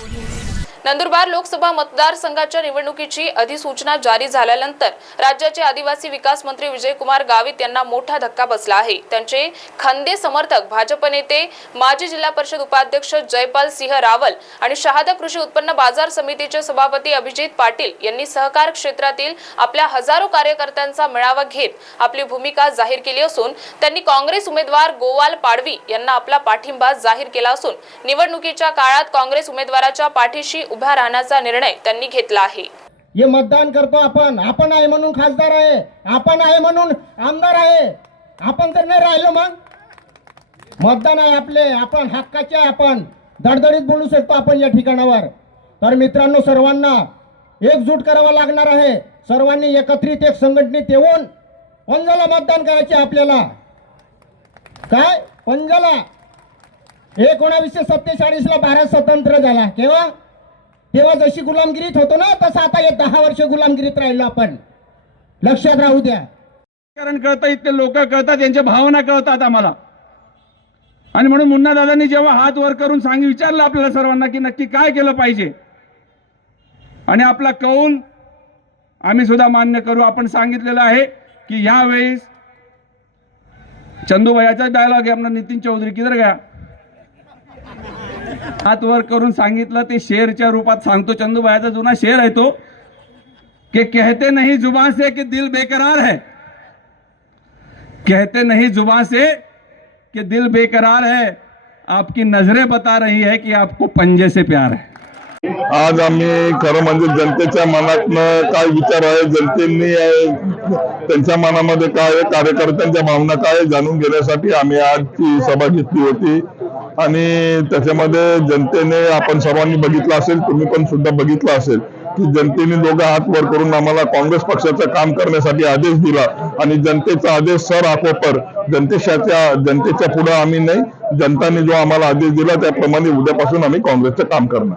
Audio. Nandurbar Lok Sabha मतदारसंघाच्या निवडणुकीची अधिसूचना जारी झाल्यानंतर राज्याचे आदिवासी विकास मंत्री विजयकुमार गावित यांना मोठा धक्का बसला आहे. त्यांचे खंदे समर्थक भाजप नेते माजी जिल्हा परिषद उपाध्यक्ष जयपाल सिंह रावल आणि शहादा कृषी उत्पन्न बाजार समितीचे सभापती अभिजित पाटील यांनी सहकार क्षेत्रातील आपल्या हजारो कार्यकर्त्यांचा मेळावा घेत आपली भूमिका जाहीर केली असून त्यांनी काँग्रेस उमेदवार गोवाल पाडवी यांना आपला पाठिंबा जाहीर केला असून निवडणुकीच्या काळात काँग्रेस उमेदवाराच्या पाठीशी उभा राहण्याचा निर्णय त्यांनी घेतला आहे. हे मतदान करतो आपण. आपण आहे म्हणून खासदार आहे. आपण आहे म्हणून आमदार आहे. आपण तर नाही राहिलो मग? मतदान आहे आपले. आपण हक्काचे आहे आपण. दडदडीत बोलू शकतो आपण या ठिकाणावर. तर मित्रांनो सर्वांना एकजूट करावा लागणार आहे. सर्वांनी एकत्रित एक संघटनेत येऊन पंजाला मतदान करायचे आपल्याला. काय? पंजाला? एकोणावीसशे सत्तेचाळीसला भारत स्वतंत्र झाला. केव्हा? तेव्हा जशी गुलामगिरीत होतो ना तसं आता हे दहा वर्ष गुलामगिरीत राहिलो आपण. लक्षात राहू द्या. कारण कळतं इथले लोक कळतात त्यांच्या भावना कळतात आम्हाला. आणि म्हणून मुन्ना दादांनी जेव्हा हात वर करून सांग विचारलं आपल्याला सर्वांना की नक्की काय केलं पाहिजे. आणि आपला कौल आम्ही सुद्धा मान्य करू. आपण सांगितलेलं आहे की यावेळेस चंदूबाईचा डायलॉग आहे. आपला नितीन चौधरी किधर गया? हात वर करून सांगितलं ते शेरच्या रूपात सांगतो चंदूबायाचा जुना शेर आहे तो कि कहते नहीं जुबान से कि दिल बेकरार है? कहते नहीं जुबान से कि दिल बेकरार है? आपकी नजरें बता रही है कि आपको पंजे से प्यार है। आज आम्ही खरं म्हणजे जनतेच्या मनातनं काय विचार आहे जनतेनी त्यांच्या मनामध्ये काय आहे कार्यकर्त्यांच्या भावना काय जाणून घेण्यासाठी आम्ही आजची सभा घेतली होती. आणि त्याच्यामध्ये जनतेने आपण सर्वांनी बघितलं असेल तुम्ही पण सुद्धा बघितलं असेल की जनतेने दोघं हात वर करून आम्हाला काँग्रेस पक्षाचं काम करण्यासाठी आदेश दिला आणि जनतेचा आदेश सर आपोपर जनतेच्या जनतेच्या पुढे आम्ही नाही जनताने जो आम्हाला आदेश दिला त्याप्रमाणे उद्यापासून आम्ही काँग्रेसचं काम करणार.